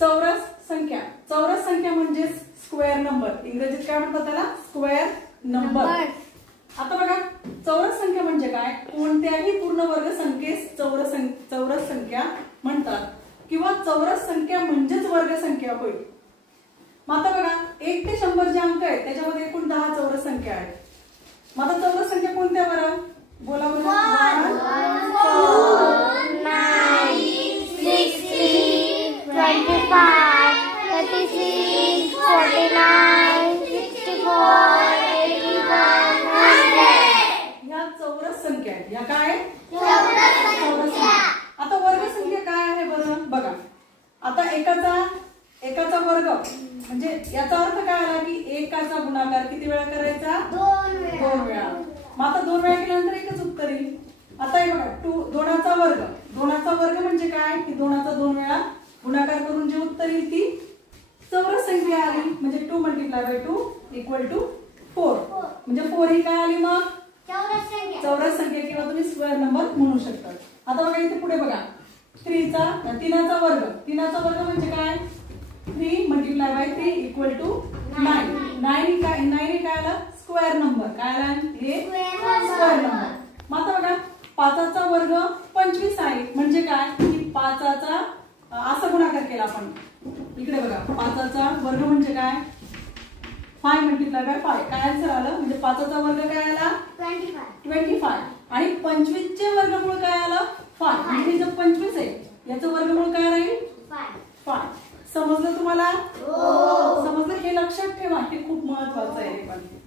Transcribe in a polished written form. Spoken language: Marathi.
चौरस संख्या, चौरस संख्या म्हणजे स्क्वेअर नंबर, इंग्रजीत काय म्हणतात त्याला? Square number. आता बघा चौरस संख्या म्हणजे काय? कोणत्याही पूर्ण वर्ग संख्येस चौरस संख्या म्हणतात किंवा चौरस संख्या म्हणजेच वर्ग संख्या होईल. मग आता बघा 1 ते 100 जे अंक आहेत त्याच्यामध्ये एकूण 10 चौरस संख्या आहेत. मग आता चौरस संख्या कोणत्या बरं? बोला बरं. 1 4 9 16 25 36 49 64 81 100 या चौरस संख्या आहेत. या काय? चौरस संख्या. आता वर्ग संख्या काय आहे बरं? बघा आता एकाचा वर्ग म्हणजे याचा अर्थ काय आला की एकाचा गुणाकार किती वेळा करायचा? 2 वेळा. मग आता 2 वेळा केल्यानंतर एकच उत्तर येईल. आता हे बघा दोनाचा वर्ग, दोनाचा वर्ग म्हणजे काय की दोनाचा 2 वेळा गुणाकार करून जे उत्तर येईल ती चौरस संख्या आली. म्हणजे 2 × 2 = 4. म्हणजे 4 ही काय आली? मग चौरस संख्या किंवा तुम्ही स्क्वेअर नंबर म्हणू शकता. आता बघा इथे पुढे बघा तीनाचा वर्ग, तीनाचा वर्ग म्हणजे काय? 3 × 3 = 9. 9 काय आला? Square number. काय आला? हे स्क्वेअर नंबर. मग आता बघा 5चा वर्ग 25 आहे म्हणजे काय की 5चा असा गुणाकार केला आपण. इकडे बघा 5चा वर्ग म्हणजे काय? 5 × 5 काय आन्सर आलं? म्हणजे 5चा वर्ग काय आला? 25. आणि 25 चे वर्गमूळ काय आलं? 5. म्हणजे हे जे 25 आहे याचं वर्गमूळ काय राहील? 5. समजलं तुम्हाला? समजलं? हे लक्षात ठेवा, हे खूप महत्वाचं आहे.